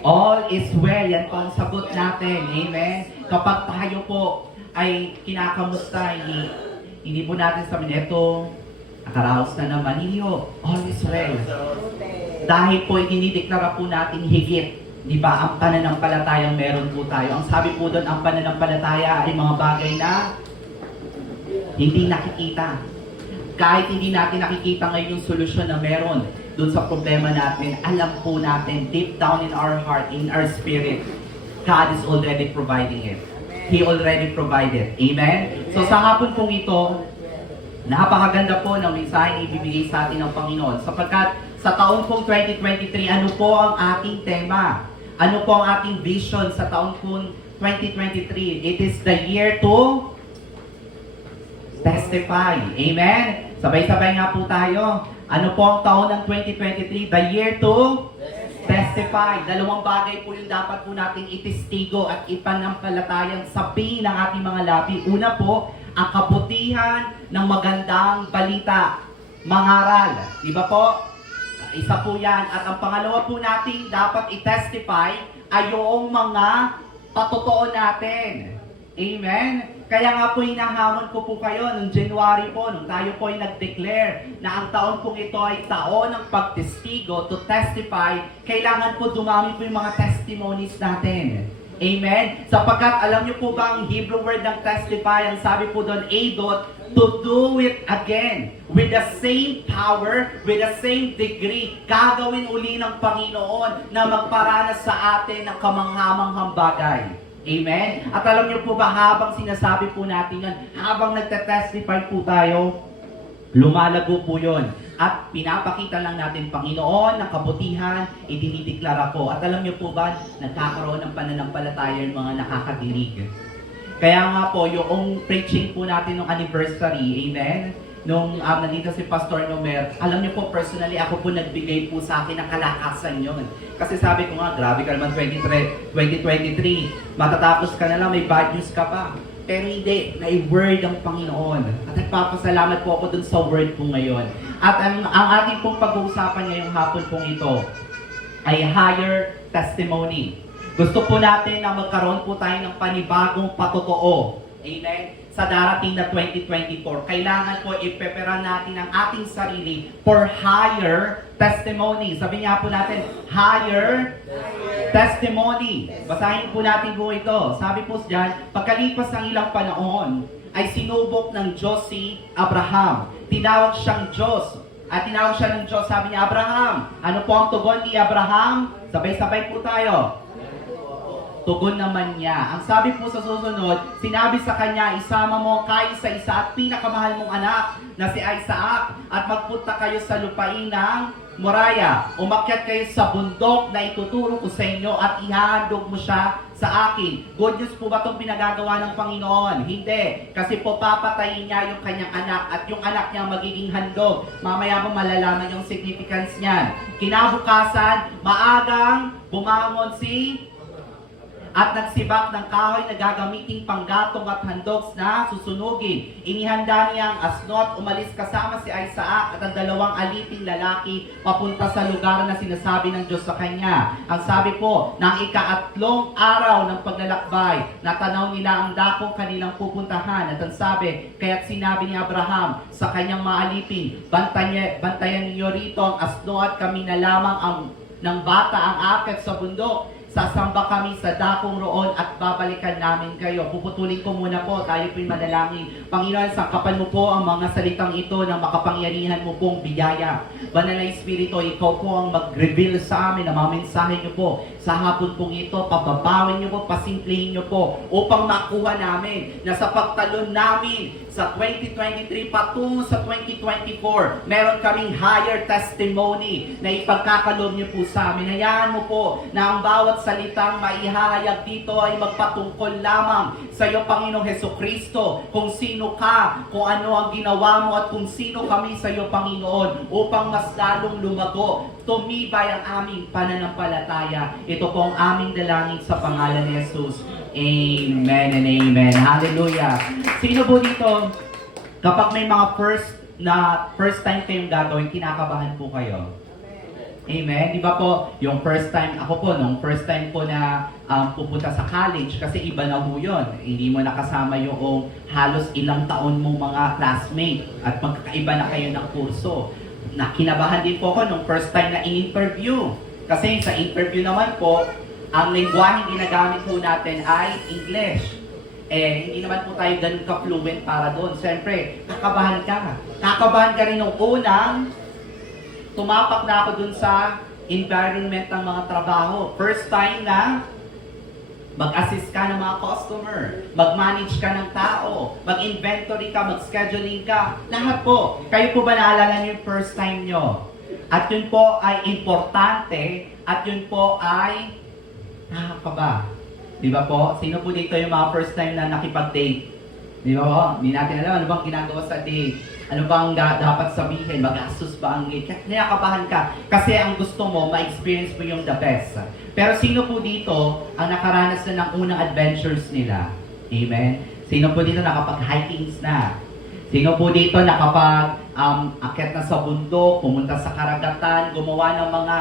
All is well. Yan po ang sagot natin. Amen? Kapag tayo po ay kinakamusta, hindi po natin sabihin, eto, nakaraos na naman. Hindi ho. All is well. Dahil po, dinideklara po natin higit. Di ba? Ang pananampalatayang meron po tayo. Ang sabi po doon, ang pananampalataya ay mga bagay na hindi nakikita. Kahit hindi natin nakikita ngayon yung solusyon na meron doon sa problema natin, alam po natin deep down in our heart, in our spirit, God is already providing it. He already provided. Amen? So sa hapon pong ito, napakaganda po ng mensahe na ibibigay sa atin ng Panginoon. Sapagkat sa taon pong 2023, ano po ang ating tema? Ano po ang ating vision sa taon pong 2023? It is the year to testify. Amen? Sabay-sabay nga po tayo. Ano po ang taon ng 2023? The year to testify. Dalawang bagay po yung dapat po nating itestigo at ipanampalatayang sabihin ng ating mga labi. Una po, ang kabutihan ng magandang balita. Mangaral. Di ba po? Isa po yan. At ang pangalawa po natin dapat i-testify ay yung mga patotoo natin. Amen? Kaya nga po hinahamon ko po kayo noong January po, nung tayo po ay nag-declare na ang taon pong ito ay taon ng pagtestigo, to testify, kailangan po dumami po yung mga testimonies natin. Amen? Sapagkat alam niyo po ba ang Hebrew word ng testify, ang sabi po doon, edot, to do it again. With the same power, with the same degree, gagawin uli ng Panginoon na magparanas sa atin ng kamanghamanghang bagay. Amen? At alam niyo po ba, habang sinasabi po natin yan, habang nagtetestify po tayo, lumalago po yun. At pinapakita lang natin, Panginoon, ng kabutihan, idinideklara ko. At alam niyo po ba, nagkakaroon ng pananampalataya yung mga nakakadinig. Kaya nga po, yung preaching po natin ng anniversary, amen? Nung nandito si Pastor Nomer, alam niyo po, personally, ako po nagbigay po sa akin ng kalakasan yun. Kasi sabi ko nga, grabe ka naman 2023, matatapos ka na lang, may bad news ka pa. Pero hindi, na-word ang Panginoon. At nagpapasalamat po ako dun sa word po ngayon. At ang ating pong pag-uusapan ngayong hapon pong ito ay higher testimony. Gusto po natin na magkaroon po tayo ng panibagong patotoo. Amen? Sa darating na 2024, kailangan po i-prepare natin ang ating sarili for higher testimony. Sabi niya po natin, higher testimony. Basahin po natin po ito. Sabi po diyan, pagkalipas ng ilang panahon, ay sinubok ng Diyos si Abraham. Tinawag siyang Diyos. At tinawag siya ng Diyos, sabi niya, Abraham. Ano po ang tugon ni Abraham? Sabay-sabay po tayo. Tugon naman niya. Ang sabi po sa susunod, sinabi sa kanya, isama mo ang kaisa-isa at pinakamahal mong anak na si Isaac at magpunta kayo sa lupain ng Moriah. Umakyat kayo sa bundok na ituturo ko sa inyo at ihahandog mo siya sa akin. Good news po ba itong pinagagawa ng Panginoon? Hindi. Kasi po papatayin niya yung kanyang anak at yung anak niya magiging handog. Mamaya mo malalaman yung significance niyan. Kinabukasan, maagang bumangon si at nagsibak ng kahoy na gagamiting panggatong at handog na susunugin. Inihanda niya ang asnot, umalis kasama si Isaac at ang dalawang aliping lalaki papunta sa lugar na sinasabi ng Diyos sa kanya. Ang sabi po, ng ikaatlong araw ng paglalakbay, natanaw nila ang dakong kanilang pupuntahan. At ang sabi, kaya't sinabi ni Abraham sa kanyang mga alipin, bantayan ninyo rito ang asno at kami na lamang ng bata ang akit sa bundok. Sasamba kami sa dakong roon at babalikan namin kayo. Puputulin ko muna po, tayo po'y manalangin. Panginoon, sangkapan mo po ang mga salitang ito na makapangyarihan mo pong biyaya. Banal na Espiritu, ikaw po ang mag-reveal sa amin, na mamensahe niyo po sa hapon pong ito, pababawin niyo po, pasimplihin niyo po, upang makuha namin na sa pagtalon namin sa 2023 patungo sa 2024, meron kaming higher testimony na ipagkakaloob niyo po sa amin. Hayaan mo po na ang bawat salitang maihahayag dito ay magpatungkol lamang sa iyo, Panginoong Hesukristo, kung sino ka, kung ano ang ginawa mo at kung sino kami sa iyo, Panginoon, upang mas lalong lumago, tumibay ang aming pananampalataya. Ito po ang aming dalangin sa pangalan ni Jesus. Amen and amen. Hallelujah. Sino po dito, kapag may mga first time kayong gagawin, kinakabahan po kayo? Amen? Di ba po, yung first time, ako po, nung first time po na pupunta sa college, kasi iba na po yun. Hindi mo nakasama yung halos ilang taon mo mga classmate at magkakaiba na kayo ng kurso. Kinabahan din po ako nung first time na in-interview. Kasi sa interview naman po, ang lingwaheng ginagamit po natin ay English. Hindi naman po tayo ganun ka-fluent para doon. Siyempre, kakabahan ka. Kakabahan ka rin nung unang tumapak na ako dun sa environment ng mga trabaho. First time na mag-assist ka ng mga customer, mag-manage ka ng tao, mag-inventory ka, mag-scheduling ka. Lahat po. Kayo po ba naalala niyo yung first time nyo? At yun po ay importante at yun po ay nakakaba. Di ba po? Sino po dito yung mga first time na nakipag-date? Di ba po? Hindi natin alam ano bang ginagawa sa date. Ano bang dapat sabihin? Magastos ba ang date? Nakakabahan ka. Kasi ang gusto mo, ma-experience mo yung the best. Pero sino po dito ang nakaranas na ng unang adventures nila? Amen? Sino po dito nakapag-hikings na? Sino po dito nakapag-akit na sa bundok, pumunta sa karagatan, gumawa ng mga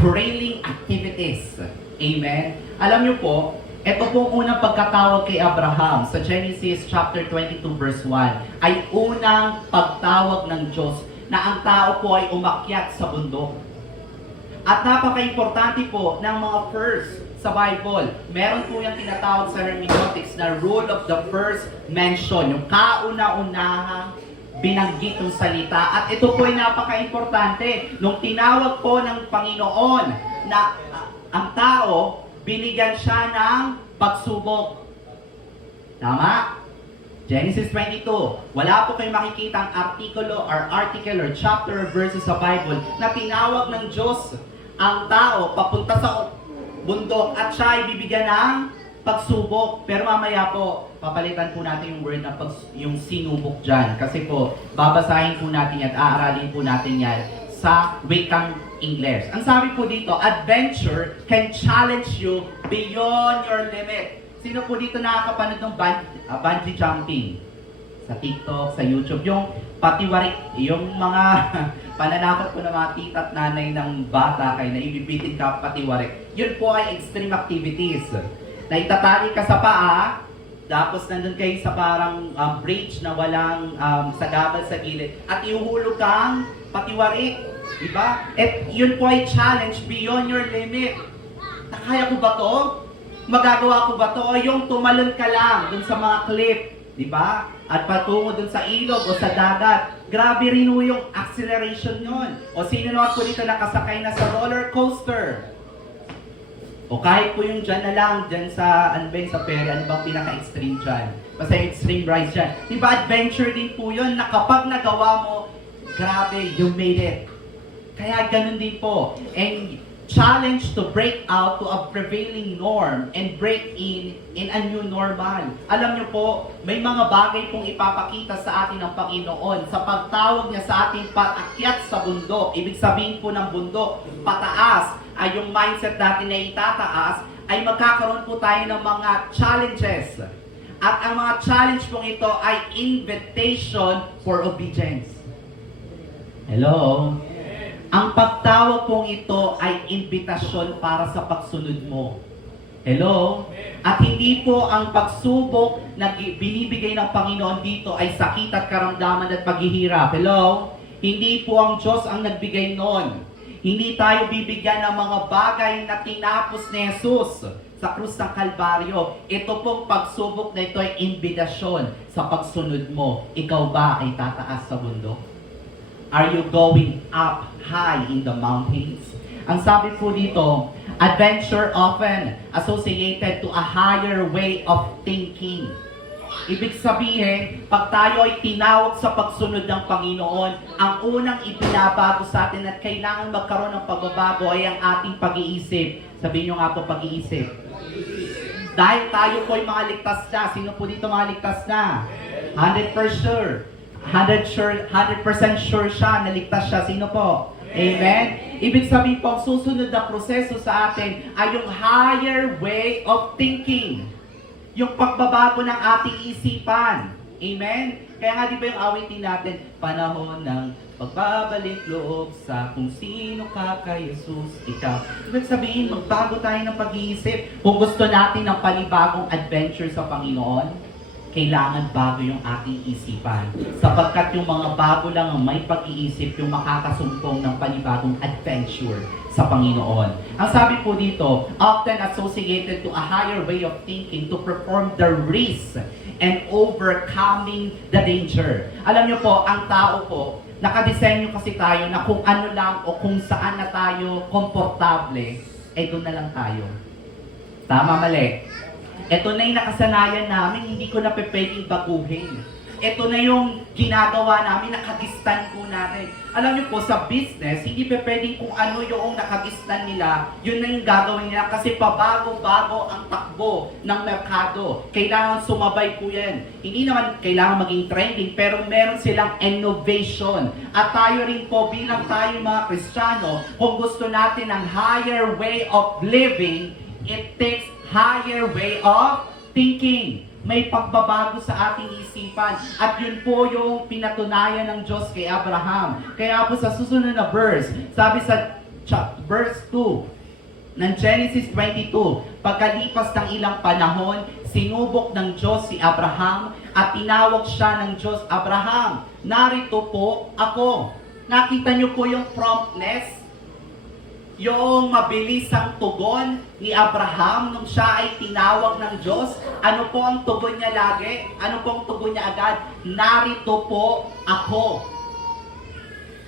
trailing activities? Amen? Alam niyo po, ito pong unang pagkatawag kay Abraham sa Genesis chapter 22 verse 1 ay unang pagtawag ng Diyos na ang tao po ay umakyat sa bundok. At napaka-importante po ng mga first sa Bible. Meron po yung tinatawag sa hermeneutics na rule of the first mention, yung kauna-unahang binanggit ng salita. At ito po ay napaka-importante. Nung tinawag po ng Panginoon na ang tao, binigyan siya ng pagsubok. Tama? Genesis 22. Wala po kayong makikita ang artikulo or chapter or verses sa Bible na tinawag ng Diyos ang tao papunta sa bundok at siya ay bibigyan ng pagsubok. Pero mamaya po, papalitan po natin yung word na yung sinubok dyan. Kasi po, babasahin po natin yan at aaralin po natin yan sa wikang English. Ang sabi po dito, adventure can challenge you beyond your limit. Sino po dito nakakapanood ng bungee jumping? Sa TikTok, sa YouTube, yung patiwarik, yung mga pananakot po ng mga tita at nanay ng bata kayo na ibibitin ka patiwarik. Yun po ay extreme activities. Na itatali ka sa paa, tapos nandun kayo sa parang bridge na walang sagabal sa gilid, at ihuhulog kang patiwarik. Diba? At yun po ay challenge beyond your limit. Kaya ko ba to? Magagawa ko ba to? O yung tumalon ka lang dun sa mga cliff, diba? At patungo dun sa ilog o sa dagat. Grabe rin po yung acceleration yun. O sino naman po dito nakasakay na sa roller coaster? O kahit po yung dyan na lang, dyan sa, sa ferry, ano bang pinaka-extreme dyan? Basta yung extreme rise dyan. Diba, adventure din po yun na kapag nagawa mo, grabe, you made it. Kaya ganun din po. And challenge to break out to a prevailing norm and break in a new normal. Alam niyo po, may mga bagay pong ipapakita sa atin ng Panginoon sa pagtawag niya sa ating pag-akyat sa bundok. Ibig sabihin po ng bundok, pataas, ay yung mindset natin na itataas, ay magkakaroon po tayo ng mga challenges. At ang mga challenge pong ito ay invitation for obedience. Hello? Ang pagtawag pong ito ay imbitasyon para sa pagsunod mo. Hello? At hindi po ang pagsubok na binibigay ng Panginoon dito ay sakit at karamdaman at paghihirap. Hello? Hindi po ang Diyos ang nagbigay noon. Hindi tayo bibigyan ng mga bagay na tinapos ni Jesus sa krus ng Kalbaryo. Ito pong pagsubok na ito ay imbitasyon sa pagsunod mo. Ikaw ba ay tataas sa bundok? Are you going up high in the mountains? Ang sabi po dito, adventure often associated to a higher way of thinking. Ibig sabihin, pag tayo ay tinawag sa pagsunod ng Panginoon, ang unang ipinabago sa atin at kailangan magkaroon ng pagbabago ay ang ating pag-iisip. Sabihin nyo nga po, pag-iisip. Dahil tayo po ay mga ligtas na. Sino po dito mga ligtas na? 100% sure. 100% sure siya, naligtas siya. Sino po? Amen? Ibig sabihin po, ang susunod na proseso sa atin ay yung higher way of thinking. Yung pagbabago ng ating isipan. Amen? Kaya nga di ba yung awitin natin, panahon ng Pagbabalik loob sa kung sino ka kay Jesus, ikaw. Ibig sabihin, magbago tayo ng pag-iisip. Kung gusto natin ng panibagong adventure sa Panginoon, kailangan bago yung ating isipan. Sapagkat yung mga bago lang ang may pag-iisip, yung makakasumpong ng panibagong adventure sa Panginoon. Ang sabi po dito, often associated to a higher way of thinking to perform the risk and overcoming the danger. Alam niyo po, ang tao po, nakadesenyo kasi tayo na kung ano lang o kung saan na tayo komportable, doon na lang tayo. Tama, mali? Ito na yung nakasanayan namin, hindi ko na pwedeng baguhin. Ito na yung ginagawa namin, nakagistan po natin. Alam niyo po, sa business, hindi pwedeng kung ano yung nakagistan nila, yun na yung gagawin nila kasi pabago-bago ang takbo ng merkado. Kailangan sumabay po yan. Hindi naman kailangan maging trending, pero meron silang innovation. At tayo rin po, bilang tayo mga Kristiyano, kung gusto natin ng higher way of living, it takes higher way of thinking. May pagbabago sa ating isipan. At yun po yung pinatunayan ng Diyos kay Abraham. Kaya po sa susunod na verse, sabi sa verse 2 ng Genesis 22, pagkalipas ng ilang panahon, sinubok ng Diyos si Abraham at tinawag siya ng Diyos, Abraham, narito po ako. Nakita niyo po yung promptness, yung mabilisang tugon ni Abraham nung siya ay tinawag ng Diyos. Ano po ang tugon niya lagi? Ano po ang tugon niya agad? Narito po ako.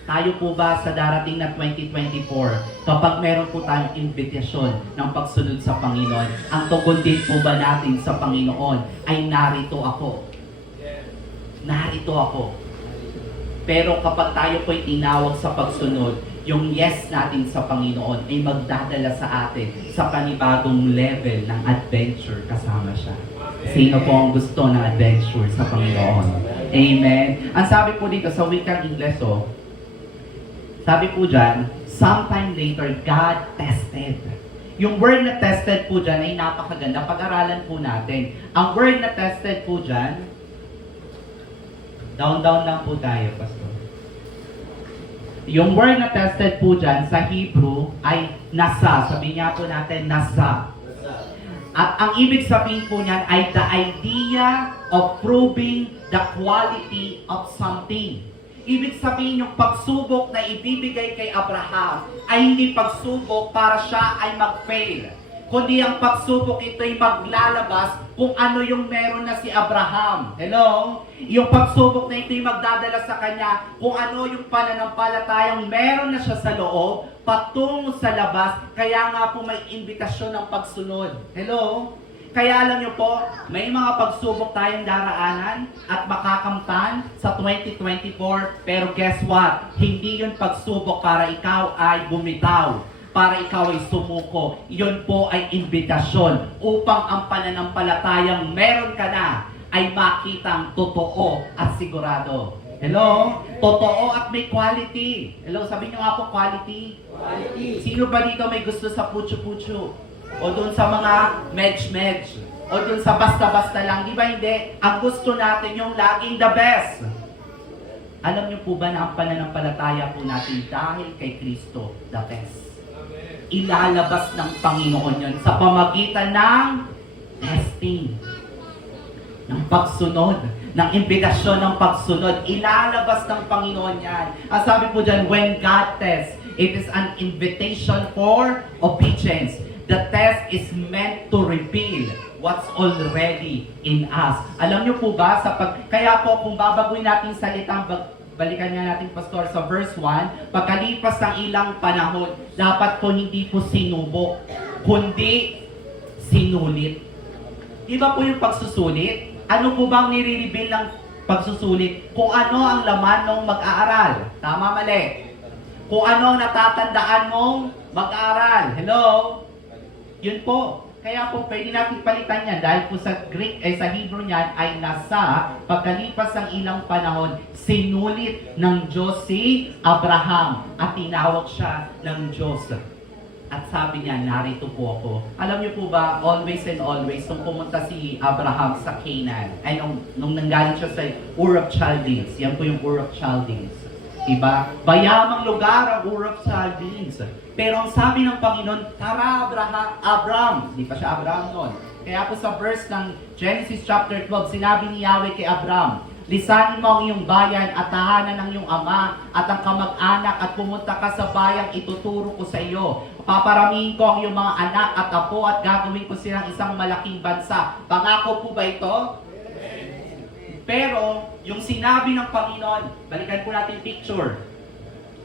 Tayo po ba sa darating na 2024, kapag meron po tayong imbitasyon ng pagsunod sa Panginoon, ang tugon din po ba natin sa Panginoon ay narito ako? Narito ako. Pero kapag tayo po ay tinawag sa pagsunod, yung yes natin sa Panginoon ay magdadala sa atin sa panibagong level ng adventure kasama siya. Sino po ang gusto ng adventure sa Panginoon? Amen. Ang sabi po dito sa wikang Ingles, sabi po dyan, sometime later, God tested. Yung word na tested po dyan ay napakaganda. Pag-aralan po natin. Ang word na tested po dyan, down lang po tayo, Pastor. Yung word na tested po dyan sa Hebrew ay nasa. Sabihin niya po natin, nasa. At ang ibig sabihin po niyan ay the idea of proving the quality of something. Ibig sabihin yung pagsubok na ibibigay kay Abraham ay hindi pagsubok para siya ay mag-fail. Kundi ang pagsubok ito ay maglalabas kung ano yung meron na si Abraham. Hello? Yung pagsubok na ito ay magdadala sa kanya kung ano yung pananampalatayang meron na siya sa loob patungo sa labas. Kaya nga po may imbitasyon ng pagsunod. Hello? Kaya alam nyo po, may mga pagsubok tayong daraanan at makakamtan sa 2024. Pero guess what? Hindi yun pagsubok para ikaw ay bumitaw, para ikaw ay sumuko. Yun po ay imbitasyon upang ang pananampalatayang meron ka na ay makitang totoo at sigurado. Hello? Totoo at may quality. Hello, sabi nyo nga po quality. Quality. Sino ba dito may gusto sa pucho-pucho? O dun sa mga medj-medj? O dun sa basta-basta lang? Di ba hindi? Ang gusto natin yung laging the best. Alam niyo po ba na ang pananampalataya po natin dahil kay Kristo, the best? Ilalabas ng Panginoon yun sa pamagitan ng testing, ng pagsunod, ng imbitasyon ng pagsunod. Ilalabas ng Panginoon yan. Ang sabi po dyan, when God tests, it is an invitation for obedience. The test is meant to reveal what's already in us. Alam niyo po ba, kaya po kung babaguhin natin salitang balikan nga natin, Pastor, sa verse 1, pagkalipas ng ilang panahon, dapat po hindi po sinubok, kundi sinulit. Di ba po yung pagsusulit? Ano po bang nire-reveal ng pagsusulit? Kung ano ang laman ng mag-aaral. Tama, mali? Kung ano ang natatandaan mong mag-aaral. Hello? Yun po. Kaya po, pwede natin palitan yan dahil po sa Greek, sa Hebrew niyan ay nasa pagkalipas ng ilang panahon, sinulit ng Diyos si Abraham at tinawag siya ng Diyos. At sabi niya, narito po ako. Alam niyo po ba, always and always, nung pumunta si Abraham sa Canaan, ay nung nanggaling siya sa Ur of Chaldees, yan po yung Ur of Chaldees. Diba? Bayamang lugar ang Ur of Chaldees. Pero ang sabi ng Panginoon, tara Abraham. Di pa siya Abraham noon. Kaya po sa verse ng Genesis chapter 12, sinabi ni Yahweh kay Abraham, lisanin mo ang iyong bayan at tahanan ng iyong ama at ang kamag-anak at pumunta ka sa bayang ituturo ko sa iyo. Paparamihin ko ang iyong mga anak at apo at gagawin ko silang isang malaking bansa. Pangako po ba ito? Pero, yung sinabi ng Panginoon, balikan po natin picture.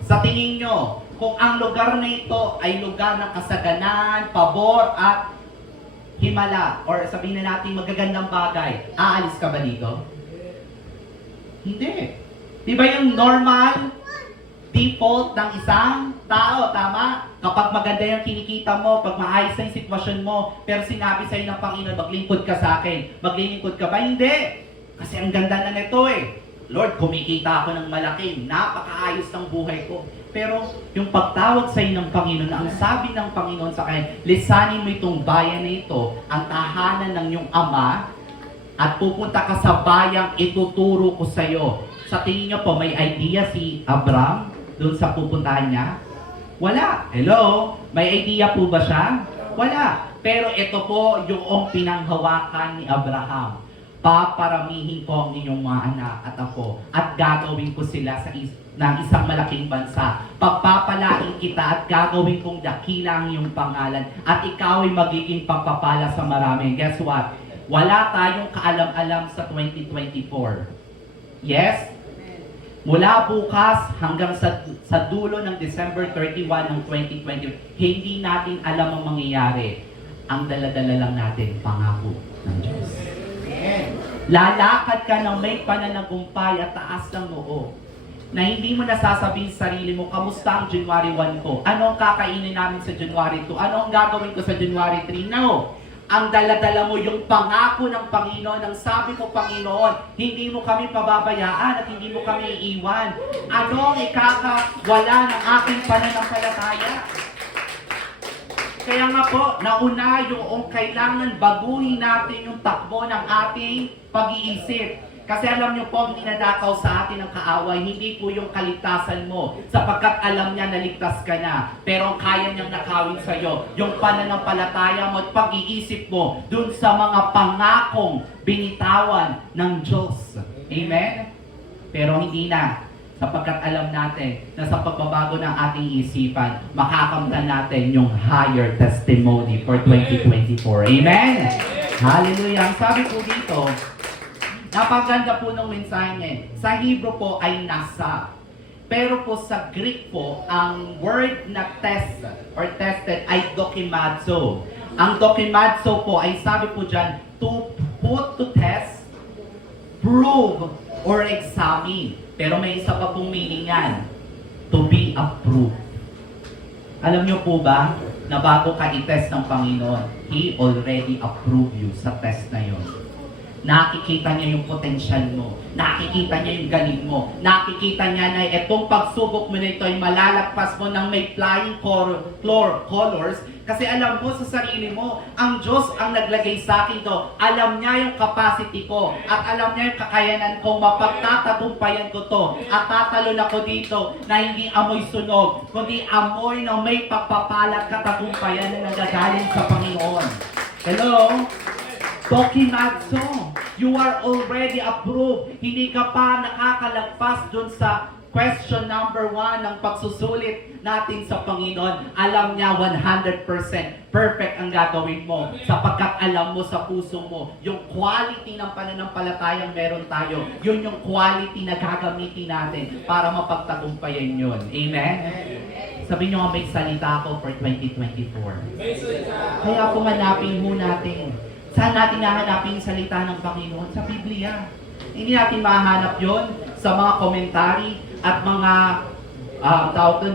Sa tingin nyo, kung ang lugar na ito ay lugar ng kasaganan, pabor, at himala, or sabihin na natin magagandang bagay, aalis ka ba dito? Hindi. Di ba yung normal default ng isang tao, tama? Kapag maganda yung kinikita mo, pag maayos na yung sitwasyon mo, pero sinabi sa'yo ng Panginoon, maglingkod ka sa akin. Maglingkod ka ba? Hindi. Kasi ang ganda na nito eh. Lord, kumikita ako ng malaki. Napakaayos ng buhay ko. Pero yung pagtawag sa iyo ng Panginoon, ang sabi ng Panginoon sa akin, lisanin mo itong bayan na ito, ang tahanan ng iyong ama, at pupunta ka sa bayang ituturo ko sa iyo. Sa tingin niyo po, may idea si Abraham doon sa pupuntahan niya? Wala. Hello? May idea po ba siya? Wala. Pero ito po yung pinanghawakan ni Abraham. Paparamihin ko ang inyong mga anak at apo at gagawin ko sila ng isang malaking bansa. Pagpapalain kita at gagawin kong dakila ang iyong pangalan at ikaw ay magiging pagpapala sa marami. Guess what? Wala tayong kaalam-alam sa 2024. Yes? Mula bukas hanggang sa dulo ng December 31 ng 2020, hindi natin alam ang mangyayari. Ang dala-dala lang natin, pangako ng Diyos. Lalakad ka ng may pananagumpay at taas ng noo na hindi mo nasasabihin sa sarili mo, kamusta ang January 1 ko? Ano ang kakainin namin sa January 2? Ano ang gagawin ko sa January 3? No! Ang dala-dala mo yung pangako ng Panginoon. Ang sabi ko, Panginoon, hindi mo kami pababayaan at hindi mo kami iiwan. Ano ang ikakawala ng aking pananampalataya? Kaya nga po, nauna yung kailangan baguhin natin yung takbo ng ating pag-iisip. Kasi alam niyo po, ang ninadakaw sa atin ng kaaway, hindi po yung kaligtasan mo, sapagkat alam niya na ligtas ka na. Pero ang kaya niyang nakawin sa iyo, yung pananampalataya mo at pag-iisip mo dun sa mga pangakong binitawan ng Diyos. Amen? Pero hindi na. Sapagkat alam natin na sa pagbabago ng ating isipan, makakamtan natin yung higher testimony for 2024. Amen? Hallelujah! Ang sabi po dito, napaganda po ng mensahe niya. Sa Hebrew po ay nasa. Pero po sa Greek po, ang word na test or tested ay dokimazo. Ang dokimazo po ay sabi po dyan, to put to test, prove, or examine. Pero may isa pa pong meaning yan. To be approved. Alam niyo po ba na bago ka i-test ng Panginoon, He already approved you sa test na yon. Nakikita niya yung potential mo. Nakikita niya yung galing mo. Nakikita niya na itong pagsubok mo na ito ay malalagpas mo ng may flying colors. Kasi alam mo sa sarili mo, ang Diyos ang naglagay sa akin to. Alam niya yung capacity ko. At alam niya yung kakayanan ko. Mapagtatagumpayan ko to. At tatalon ako dito na hindi amoy sunog, kundi amoy ng may pagpapalat katagumpayan na nagagaling sa Panginoon. Hello? Dokimazo, you are already approved. Hindi ka pa nakakalagpas dun sa question number 1 ng pagsusulit natin sa Panginoon. Alam niya 100% perfect ang gagawin mo sapagkat alam mo sa puso mo yung quality ng pananampalatayang meron tayo. Yun yung quality na gagamitin natin para mapagtagumpayan yun. Amen? Sabi nyo nga may salita ako for 2024. Kaya pumanapin mo natin. Saan natin nahanapin yung salita ng Panginoon? Sa Biblia. Hindi natin mahanap yon sa mga komentary at mga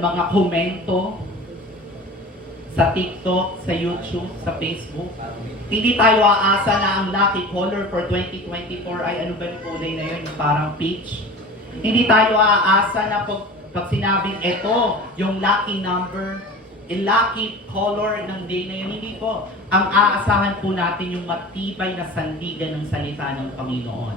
mga komento sa TikTok, sa YouTube, sa Facebook. Hindi tayo aasa na ang lucky color for 2024 ay ano ba yung kulay na yun? Yung parang peach. Hindi tayo aasa na pag sinabing ito, yung lucky number, lucky color ng day na yun. Hindi po. Ang aasahan po natin yung matibay na sandigan ng salita ng Panginoon.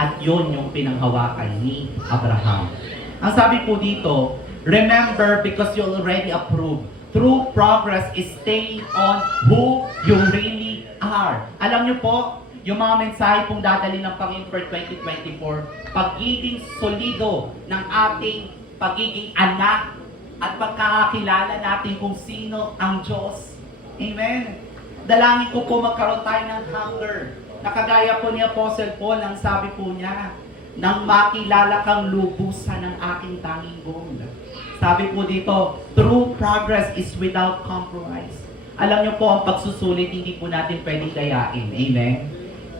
At yun yung pinanghawakan ni Abraham. Ang sabi po dito, remember because you already approved. True progress is staying on who you really are. Alam niyo po, yung mga mensahe pong dadali ng Panginoon for 2024, pagiging solido ng ating pagiging anak at pagkakakilala natin kung sino ang Diyos. Amen. Dalangin ko po magkaroon tayo ng hunger. Nakagaya po ni Apostle Paul, ang sabi po niya, nang makilala kang lubusan ng aking tanging goal. Sabi po dito, true progress is without compromise. Alam niyo po, ang pagsusulit, hindi po natin pwedeng gayain. Amen?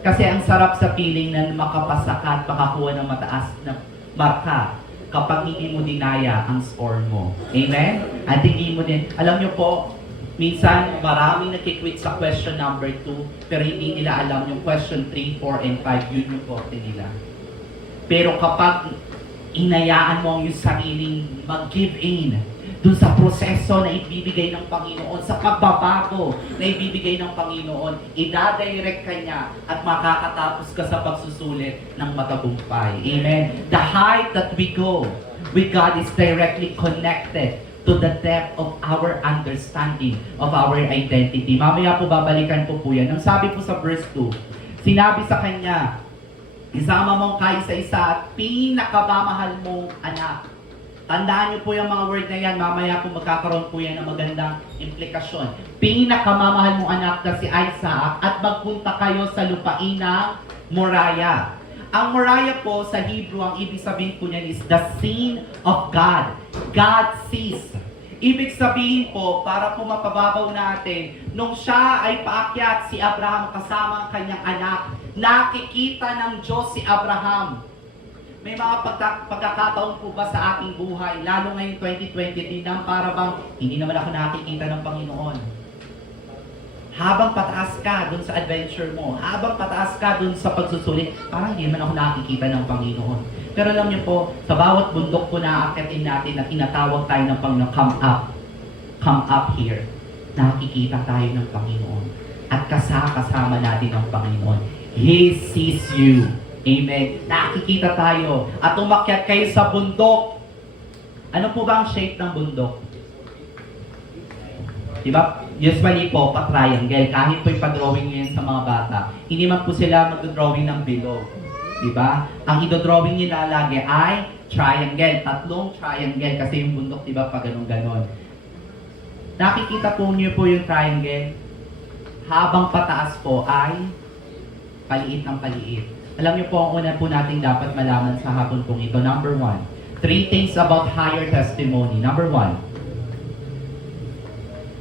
Kasi ang sarap sa feeling na makapasa ka at makakuha ng mataas na marka kapag hindi mo dinaya ang score mo. Amen? At hindi mo din, alam niyo po, minsan maraming nakikwit sa question number 2, pero hindi nila alam yung question 3, 4, and 5, yun yung forte nila. Pero kapag inayaan mo ang iyong sariling mag-give in dun sa proseso na ibibigay ng Panginoon, sa pagbabago na ibibigay ng Panginoon, ida-direct ka niya at makakatapos ka sa pagsusulit ng matagumpay. Amen? The height that we go with God is directly connected to the depth of our understanding of our identity. Mamaya po babalikan po yan. Ang sabi po sa verse 2, sinabi sa kanya, isama mong kaisa-isa at pinakamamahal mong anak. Tandaan niyo po yung mga word na yan, mamaya po magkakaroon po yan ng magandang implikasyon. Pinakamamahal mong anak na si Isaac at magpunta kayo sa lupain ng Moriah. Ang Moriah po sa Hebrew, ang ibig sabihin po niyan is the scene of God. God sees. Ibig sabihin po, para po mapababaw natin, nung siya ay paakyat si Abraham kasama ang kanyang anak, nakikita ng Diyos si Abraham. May mga pagkakataon po ba sa ating buhay, lalo ngayong 2023 na para bang hindi naman ako nakikita ng Panginoon. Habang pataas ka dun sa adventure mo, habang pataas ka dun sa pagsusulit, parang hindi naman ako nakikita ng Panginoon. Pero alam niyo po, sa bawat bundok po na aakyatin natin na tinatawag tayo ng Panginoon, come up here, nakikita tayo ng Panginoon. At kasama natin ang Panginoon. He sees you. Amen. Nakikita tayo. At umakyat kayo sa bundok. Ano po ba ang shape ng bundok? Diba? Usually po, pa-triangle. Kahit po ipag-drawing nyo yan sa mga bata, hindi man po sila mag-drawing ng bilog. Diba? Ang i-drawing nila lagi ay triangle. Tatlong triangle. Kasi yung bundok, diba, pag ganun-ganon. Nakikita po nyo po yung triangle. Habang pataas po ay paliit ng paliit. Alam niyo po, ang una po natin dapat malaman sa hapon pong ito. Number 1, 3 things about higher testimony. Number 1,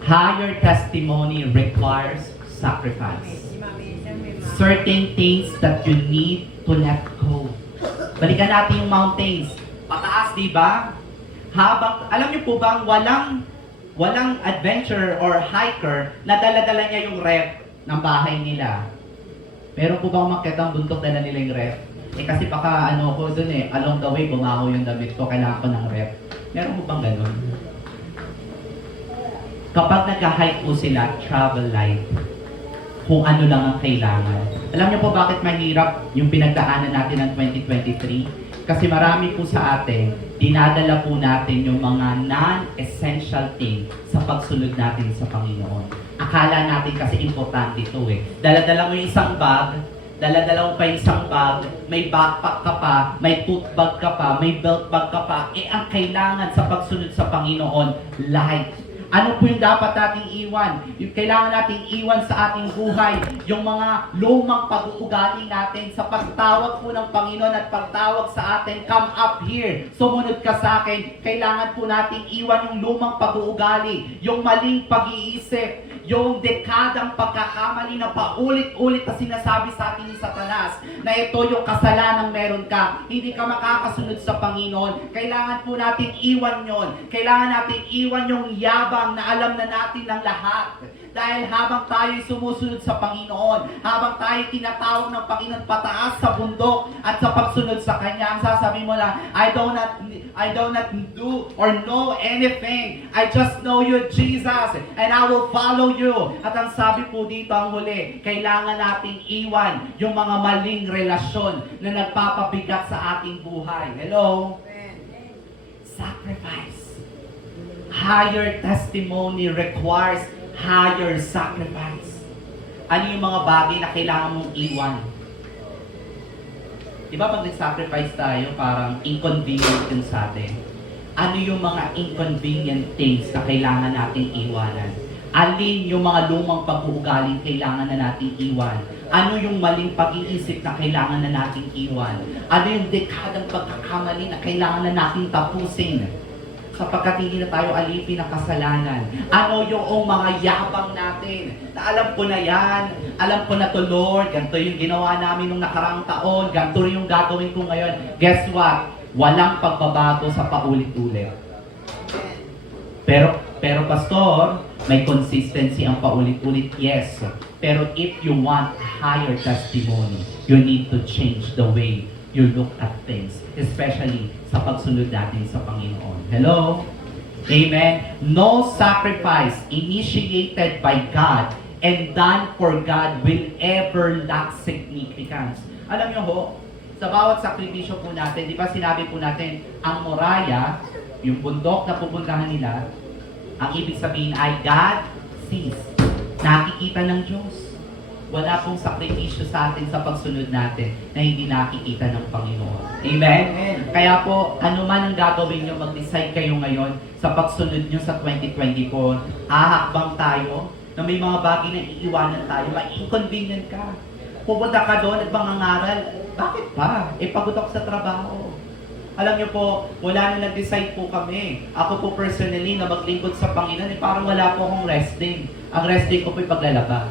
higher testimony requires sacrifice. Certain things that you need to let go. Balikan natin yung mountains. Pataas, di ba? Habang, alam niyo po bang walang adventurer or hiker na dala-dala niya yung ref ng bahay nila. Meron po bang umakyat ang bundok, dala nila yung ref? Kasi baka ko dun along the way, bumaho yung damit ko, kailangan ko ng ref. Meron po bang ganun? Kapag nag-hike po sila, travel light. Kung ano lang ang kailangan. Alam niyo po bakit mahirap yung pinagdaanan natin ng 2023? Kasi marami po sa atin, dinadala po natin yung mga non-essential thing sa pagsunod natin sa Panginoon. Akala natin kasi importante ito Dala-dala mo yung isang bag, dala-dala mo pa yung isang bag, may backpack ka pa, may tote bag ka pa, may belt bag ka pa. Ang kailangan sa pagsunod sa Panginoon, light. Ano po yung dapat nating iwan? Yung kailangan nating iwan sa ating buhay, yung mga lumang pag-uugali natin sa pagtawag po ng Panginoon at pagtawag sa atin, come up here, sumunod ka sa akin. Kailangan po nating iwan yung lumang pag-uugali, yung maling pag-iisip, yung dekadang pagkakamali na paulit-ulit na sinasabi sa atin ni Satanas na ito yung kasalanang meron ka. Hindi ka makakasunod sa Panginoon. Kailangan po natin iwan yon. Kailangan natin iwan yung yabang na alam na natin ng lahat. Dahil habang tayo'y sumusunod sa Panginoon, habang tayo'y tinatawag ng Panginoon pataas sa bundok at sa pagsunod sa Kanya, ang sasabihin mo lang, I do not do or know anything. I just know you, Jesus, and I will follow you. At ang sabi po dito ang huli, kailangan nating iwan yung mga maling relasyon na nagpapabigat sa ating buhay. Hello? sacrifice. Higher testimony requires higher sacrifice. Ano yung mga bagay na kailangan mong iwan? Diba pag nag-sacrifice tayo, parang inconvenient yun sa atin. Ano yung mga inconvenient things na kailangan nating iwanan? Alin yung mga lumang pag-uugaling kailangan na nating iwan? Ano yung maling pag-iisip na kailangan na nating iwan? Ano yung dekadang pagkakamali na kailangan na nating tapusin? Sapagkat hindi na tayo alipin ng kasalanan. Ano yung mga yabang natin? Na alam ko na yan. Alam ko na to, Lord. Ganito yung ginawa namin nung nakaraang taon. Ganito yung gagawin ko ngayon. Guess what? Walang pagbabago sa paulit-ulit. Pero pastor, may consistency ang paulit-ulit. Yes. Pero if you want higher testimony, you need to change the way you look at things, especially sa pagsunod natin sa Panginoon. Hello? Amen? No sacrifice initiated by God and done for God will ever lack significance. Alam niyo ho, sa bawat sakripisyo po natin, di ba sinabi po natin, ang Moriah, yung bundok na pupuntahan nila, ang ibig sabihin ay God sees. Nakikita ng Diyos. Wala pong sakripisyo sa atin sa pagsunod natin na hindi nakikita ng Panginoon. Amen? Kaya po, ano man ang gagawin nyo, mag-decide kayo ngayon sa pagsunod nyo sa 2024. Ahakbang tayo na may mga bagay na iiwanan tayo. Ma-inconvenient ka. Pupunta ka doon at mangangaral. Bakit pa? Pagod ako sa trabaho. Alam niyo po, wala na nag-decide po kami. Ako po personally na maglingkod sa Panginoon, parang wala po akong rest day. Ang rest day ko po paglalaba.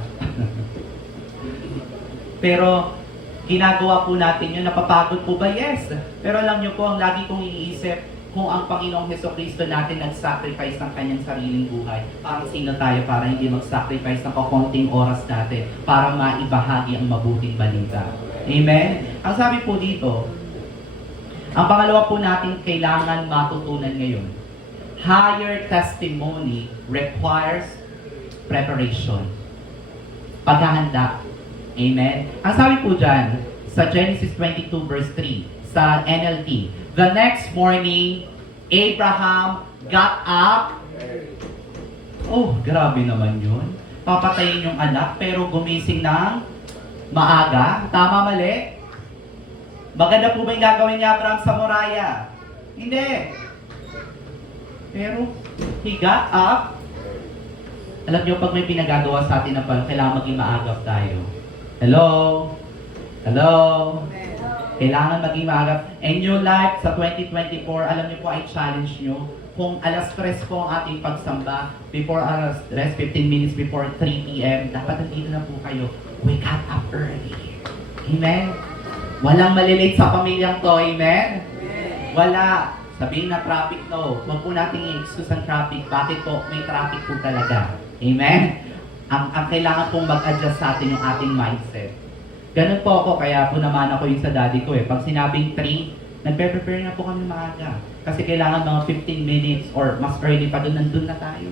Pero, ginagawa po natin yun. Napapagod po ba? Yes. Pero alam niyo po, ang lagi kong iniisip, kung ang Panginoong Hesukristo natin nag-sacrifice ng kanyang sariling buhay, parang sino tayo para hindi mag-sacrifice ng kakonting oras natin para maibahagi ang mabuting balita. Amen? Ang sabi po dito, ang pangalawa po natin kailangan matutunan ngayon, higher testimony requires preparation. Paghahanda. Amen? Ang sabi po dyan, sa Genesis 22 verse 3, sa NLT, the next morning, Abraham got up. Oh, grabe naman yun. Papatayin yung anak, pero gumising ng maaga. Tama, mali? Maganda po ba yung gagawin ni Abraham sa Moriah? Hindi. Pero, he got up. Alam niyo, pag may pinagagawa sa atin na pala, kailangan maging maagap tayo. Hello? Hello? Kailangan maging maagap. And your life sa 2024, alam niyo po, ay challenge niyo. Kung alas 3 po ang ating pagsamba, before alas 3, 15 minutes before 3 p.m., dapat nandito na po kayo. We got up early. Amen? Walang malilate sa pamilyang to. Amen? Wala. Sabihin na traffic, no. Huwag po natin i-excuse ang traffic. Bakit po? May traffic po talaga. Amen? Ang kailangan pong mag-adjust sa atin yung ating mindset. Ganun po ako, kaya po naman ako yung sa daddy ko eh. Pag sinabing 3, nagpe-prepare na po kami maaga. Kasi kailangan mga 15 minutes or mas early pa doon, nandun na tayo.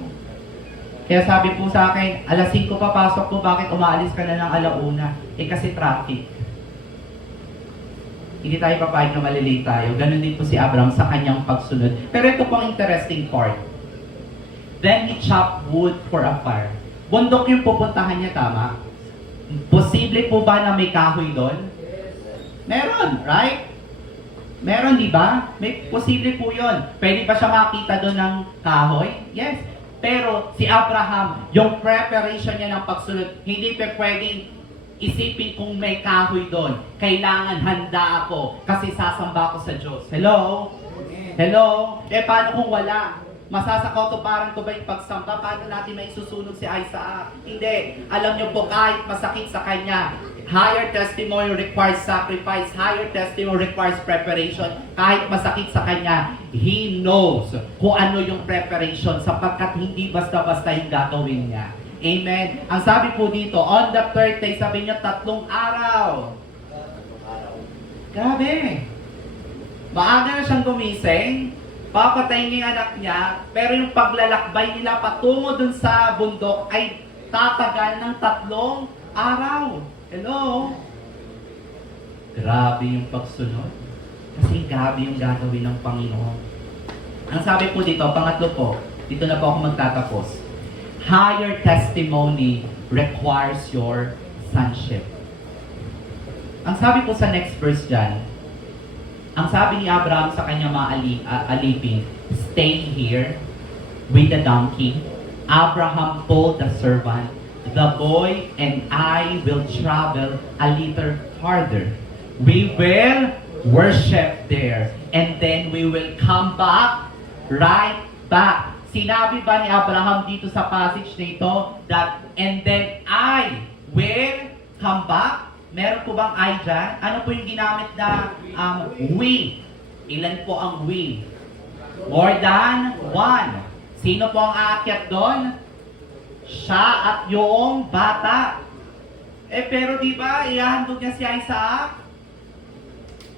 Kaya sabi po sa akin, alas 5 papasok po, bakit umaalis ka na ng alauna? Kasi traffic. Hindi tayo papayag na malilate tayo. Ganun din po si Abraham sa kanyang pagsunod. Pero ito po ang interesting part. Then he chopped wood for a fire. Bundok yung pupuntahan niya, tama? Posible po ba na may kahoy doon? Meron, right? Meron, di ba? May posible po yun. Pwede ba siya makita doon ng kahoy? Yes. Pero si Abraham, yung preparation niya ng pagsunod, hindi pa pwedeng isipin kung may kahoy doon. Kailangan handa ako kasi sasamba ako sa Diyos. Hello? Hello? Paano kung wala? Masasakautuparan ko ba yung pagsamba? Paano natin may susunog si Isaac? Hindi. Alam niyo po, kahit masakit sa kanya, higher testimony requires sacrifice. Higher testimony requires preparation. Kahit masakit sa kanya, he knows kung ano yung preparation sapagkat hindi basta-basta yung gagawin niya. Amen. Ang sabi po dito, on the third day, sabi niya 3 araw. Grabe. Maaga na siyang gumising, papatayin niya yung anak niya, pero yung paglalakbay nila patungo dun sa bundok ay tatagal ng 3 araw. Hello? Grabe yung pagsunod. Kasi grabe yung gagawin ng Panginoon. Ang sabi po dito, pangatlo po, dito na po ako magtatapos. Higher testimony requires your sonship. Ang sabi po sa next verse dyan, ang sabi ni Abraham sa kanyang mga alipin, stay here with the donkey. Abraham told the servant, the boy and I will travel a little farther. We will worship there. And then we will come back, right back. Sinabi ba ni Abraham dito sa passage nito that, and then I will come back? Meron po bang I dyan? Ano po yung ginamit na we? Ilan po ang we? More than one. Sino po ang aakyat doon? Siya at yung bata. Pero di ba, ihahandog niya si Isaac?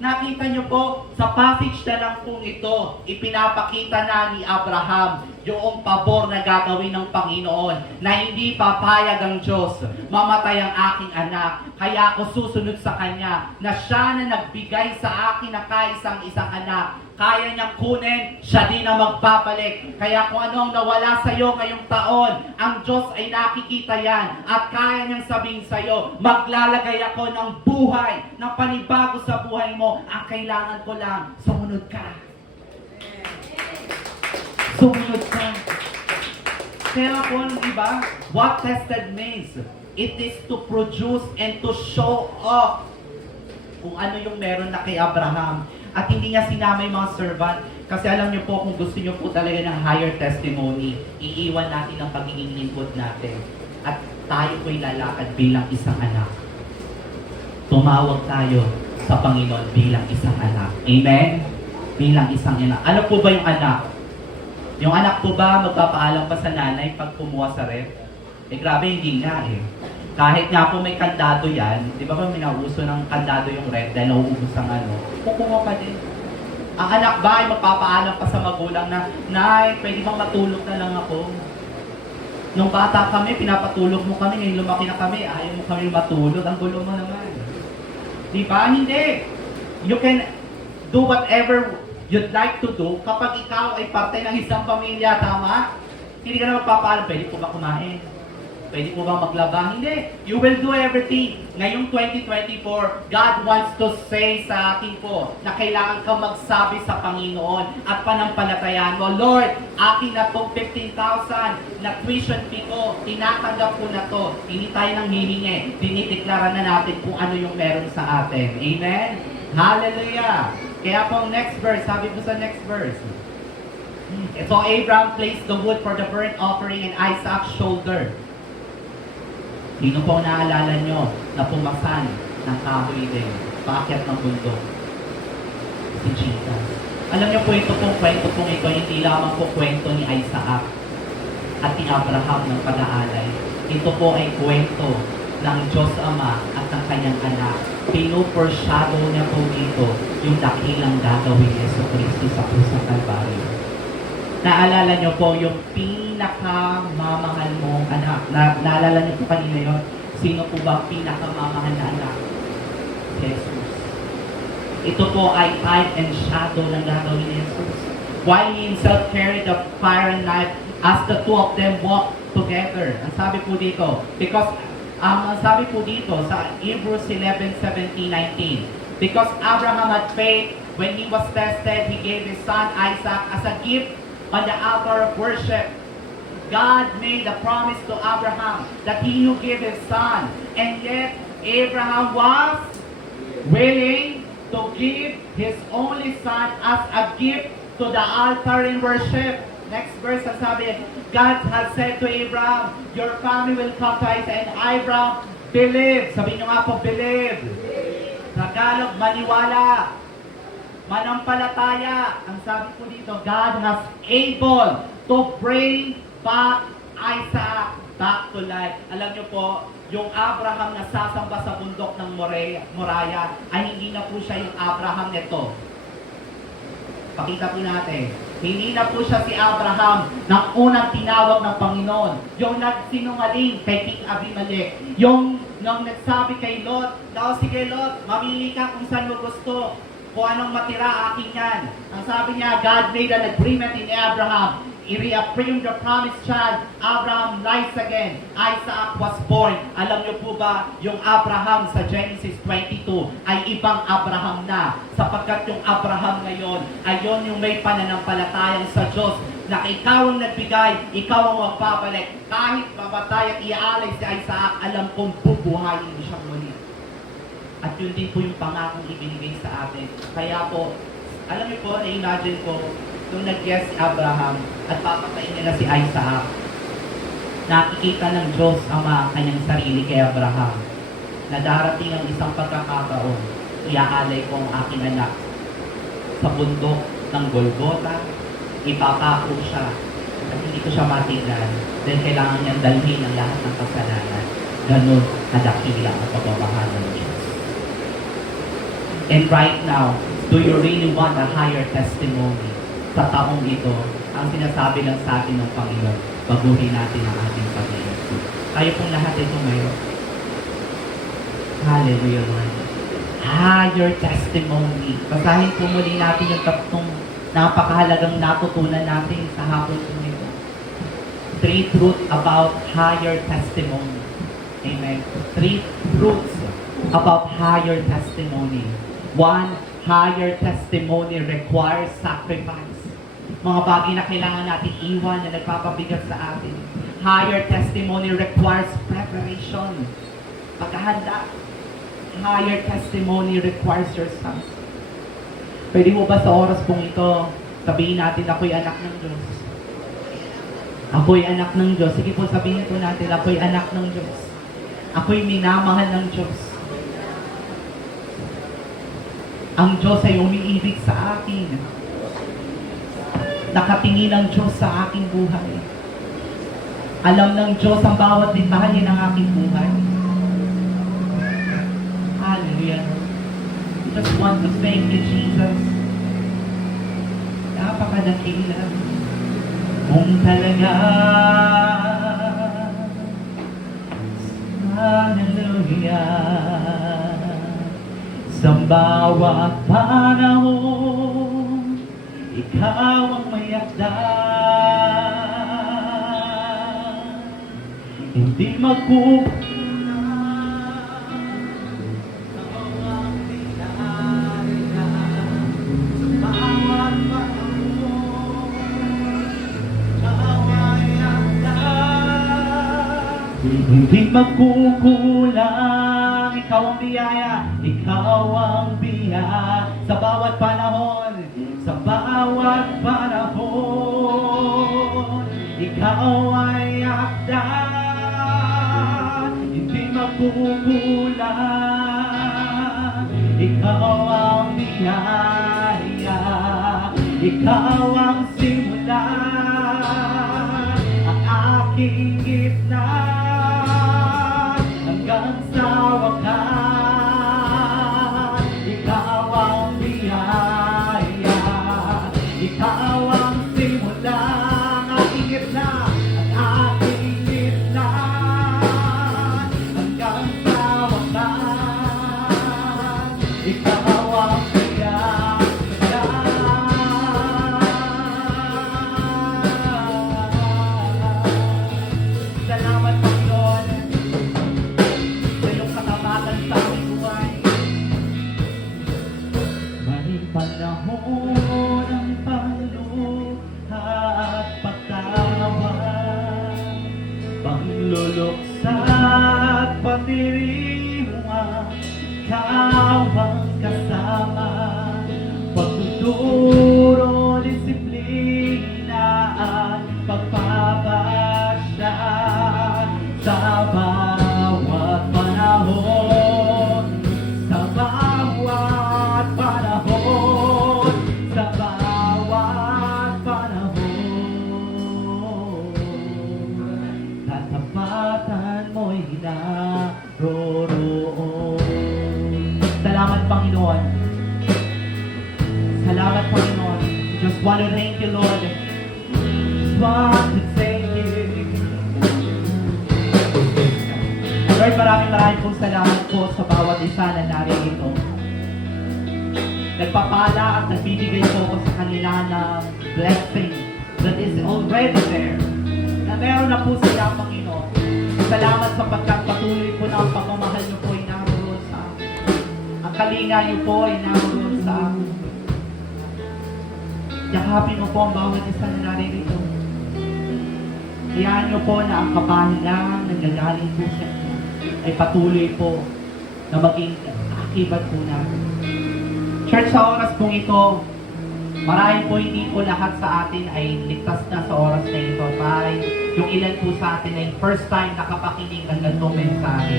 Nakita niyo po, sa passage na lang pong ito, ipinapakita na ni Abraham yung pabor na gagawin ng Panginoon na hindi papayag ang Diyos mamatay ang aking anak. Kaya ako susunod sa Kanya na siya na nagbigay sa akin na kaisang-isang anak. Kaya niyang kunin, siya din ang magpapalik. Kaya kung ano ang nawala sa iyo ngayong taon, ang Diyos ay nakikita yan. At kaya niyang sabihin sa iyo, maglalagay ako ng buhay, ng panibago sa buhay mo. Ang kailangan ko lang, sumunod ka. Sumunod ka. Kaya po, di ba? What tested means? It is to produce and to show off kung ano yung meron na kay Abraham. At hindi niya sinama yung mga servant. Kasi alam niyo po, kung gusto niyo po talaga ng higher testimony, iiwan natin ang pagiging lingkod natin. At tayo po'y lalakad bilang isang anak. Tumawag tayo sa Panginoon bilang isang anak. Amen? Bilang isang anak. Ano po ba yung anak? Yung anak po ba magpapaalam pa sa nanay pag kumuha sa ref? Grabe, hindi nga eh. Kahit nga po may kandado yan, di ba may nauso ng kandado yung ref dahil nauubos ang ano, kukuha pa din. Ang anak ba ay magpapaalam pa sa magulang na, Nay, pwede bang matulog na lang ako? Nung bata kami, pinapatulog mo kami, ngayon lumaki na kami, ayaw mo kami matulog, ang gulo mo naman. Di ba? Hindi. You can do whatever you'd like to do kapag ikaw ay parte ng isang pamilya, tama? Hindi ka na magpapaalam, pwede po ba kumain? Pwede po bang maglaba? Hindi. You will do everything. Ngayong 2024, God wants to say sa atin po na kailangan kang magsabi sa Panginoon at panampalatayaan mo, Lord, akin na itong 15,000 na tuition fee ko. Tinatanggap ko na to. Hindi tayo nang hihingi. Dinideklara na natin kung ano yung meron sa atin. Amen? Hallelujah! Kaya po next verse, sabi po sa next verse. So Abraham placed the wood for the burnt offering in Isaac's shoulder. Sino po naalala nyo na pumasan ng kahoy din, paakyat ng bundok? Si Jesus. Alam niyo po ito pong kwento pong ito, hindi lamang po kwento ni Isaac at ni Abraham ng pag-aalay. Ito po ay kwento ng Diyos Ama at ng kanyang anak. Pinuforeshadow niya po dito yung dakilang gagawin ni Jesucristo sa pusang Kalbaryo. Naalala niyo po yung pinakamamahal mong anak. Naalala niyo po kanina yun? Sino po ba pinakamamahal na anak? Jesus. Ito po ay type and shadow ng gagawin ni Jesus. While he himself carried the fire and knife as the two of them walked together. Ang sabi po dito, because ang sabi po dito sa Hebrews 11:17-19, because Abraham had faith when he was tested, he gave his son Isaac as a gift on the altar of worship. God made a promise to Abraham that he will give his son. And yet, Abraham was willing to give his only son as a gift to the altar in worship. Next verse, sabi, God has said to Abraham, your family will come to Isaac. And Abraham believed. Sabi nyo nga po, believe. Tagalog, maniwala. Manampalataya. Ang sabi po dito, God has able to bring back Isaac back to life. Alam niyo po, yung Abraham na sasamba sa bundok ng Moriah ay hindi na po siya yung Abraham nito. Pakita po natin. Hindi na po siya si Abraham na unang tinawag ng Panginoon. Yung nagsinungaling kay King Abimelech. Yung nagsabi kay Lot, daw sige Lot, mamili ka kung saan mo gusto. Kung anong matira, akin yan. Ang sabi niya, God made an agreement in Abraham. He reaffirmed the promised child. Abraham rise again. Isaac was born. Alam niyo po ba, yung Abraham sa Genesis 22 ay ibang Abraham na. Sapagkat yung Abraham ngayon, ayon yung may pananampalatayang sa Diyos, na ikaw ang nagbigay, ikaw ang magpapalik. Kahit mamatay at iaalay si Isaac, alam kong bubuhayin siya muli. At yun din po yung pangakong ibinigay sa atin. Kaya po, alam niyo po, na-imagine ko, nung nag-yes si Abraham at papatayin nila si Isaac, nakikita ng Diyos Ama kanyang sarili kay Abraham na darating ang isang pagkakataon, iaalay ko ang aking anak sa bundok ng Golgota, ipapako siya at hindi ko siya matignan dahil kailangan niyang dalhin ang lahat ng kasalanan. Ganun kadakila ang pagmamahal ng Diyos. And right now, do you really want a higher testimony? Sa taong ito, ang sinasabi lang sa atin ng Panginoon, baguhin natin ang ating pag-iisip. Kayo pong lahat ito ngayon. Hallelujah, Lord. Higher testimony. Basahin po muli natin yung tatlong napakahalagang natutunan natin sa hapon po nito. 3 truths about higher testimony. Amen. 3 truths about higher testimony. 1, higher testimony requires sacrifice. Mga bagay na kailangan natin iwan na nagpapabigat sa atin. Higher testimony requires preparation. Paghahanda. Higher testimony requires yourself. Pwede mo ba sa oras pong ito, sabihin natin, ako'y anak ng Diyos. Ako'y anak ng Diyos. Sige po, sabihin po natin, ako'y anak ng Diyos. Ako'y minamahal ng Diyos. Ang Diyos ay umiibig sa akin. Nakatingin ang Diyos sa aking buhay. Alam ng Diyos ang bawat detalye ng aking buhay. Hallelujah. Just want to thank you, Jesus. Napakadakila mong talaga. Hallelujah. Sa bawat panahon, ikaw ang may akda. Hindi hindi magkukulang, ikaw ang biyaya, ikaw ang biyaya sa bawat panahon, ikaw ay akda, hindi magkukulang, ikaw ang biyaya, ikaw ang simula, ang aking gitna. Hanggang sa wakas, ikaw ang biyaya, ikaw ang simula, ang aking gitna, ang aking gitna. Hanggang sa wakas, ikaw ang biyaya. Salamat Panginoon. Panahon ng pagluha at pagtawa, pangluluksa at pagdiriwang, ikaw ang kasama, pagtuturo, disiplina at pagpapasya sa bawat panahon, sa bawat panahon, sa bawat panahon. Tatapatan mo'y naroroon. Salamat Panginoon. Salamat Panginoon. Just want to thank you, Lord. Just want to thank you. Lord, maraming pong salamat po sa bawat isa na narito. nagpapala at nagbibigay po ako sa kanila ng blessing that is already there. Na meron na po sila, Panginoon. Salamat sa pagkakatuloy po na ang pagmamahal niyo po ay naroon sa akin. Ang kalinga niyo po ay naroon sa akin. Yakapin mo po ang bawat isa na naririto. Iyan niyo po na ang kapahinang nanggagaling po sa inyo ay patuloy po na maging akibat po natin. Church, sa oras pong ito, marahil po hindi po lahat sa atin ay ligtas na sa oras na ito. Parang yung ilan po sa atin ay first time nakapakinig ng ganitong mensahe.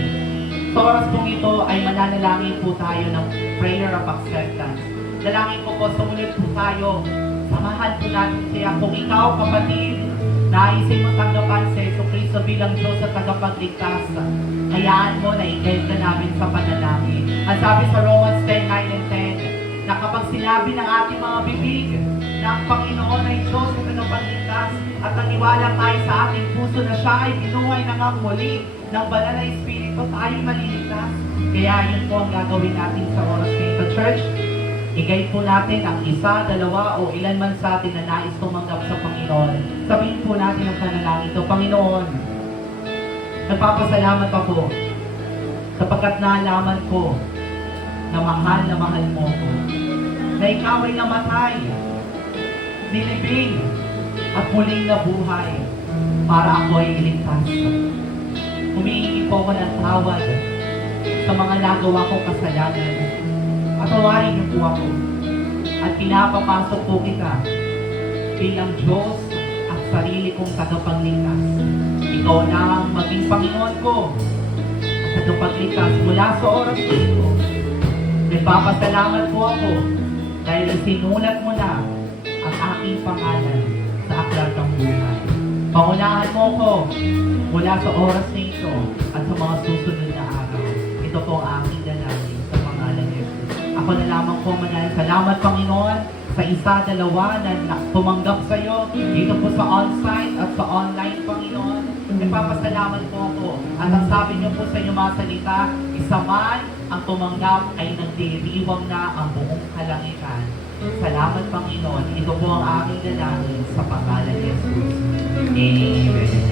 Sa oras pong ito ay mananalangin po tayo ng prayer of acceptance. Dalangin po po, sumunod po tayo. Samahan po natin siya. Kung ikaw, kapatid, naisin mo tanggapan si Yesu Cristo bilang Diyos at tagapagligtas, hayaan mo na i-guide ka namin sa panalangin. Ang sabi sa Romans 10:9 and 10, na kapag sinabi ng ating mga bibig na ang Panginoon ay Diyos at tagapagligtas at naniwala tayo sa ating puso na siya ay binuhay na nga muli ng banal na Espiritu, tayo maliligtas. Kaya yun po ang gagawin natin sa oras na ito, church. I-guide po natin ang isa, dalawa, o ilan man sa atin na nais tumanggap sa Panginoon. Sabihin po natin ang panalangin ito, Panginoon, nagpapasalamat ako sapagkat naalaman ko na mahal mo ko. Na ikaw ay namatay, nilibing, at muling nabuhay para ako ay iligtas. Humihingi po ako ng tawad sa mga nagawa kong kasalanan. Patawarin niyo po ako. At pinapapasok po kita bilang Diyos at sarili kong tagapagligtas. Ikaw na ang maging Panginoon ko at tagapagligtas mula sa oras na ito. Nagpapasalamat po ako dahil isinulat mo na ang aking pangalan sa aklat ng buhay. Pangunahan mo ko mula sa oras na ito at sa mga susunod na araw. Ito po ang aking dalangin sa pangalan ni Jesus. Ako na lamang po manahin. Salamat, Panginoon, sa isa, dalawa na tumanggap sa iyo dito po sa on-site at sa online, Panginoon. Nagpapasalamat po ako. At ang sabi niyo po sa inyong mga salita, isa man ang tumanggap ay nagdiriwang na ang buong kalangitan. Salamat, Panginoon. Ito po ang aking dalangin sa pangalan ni Jesus. Amen.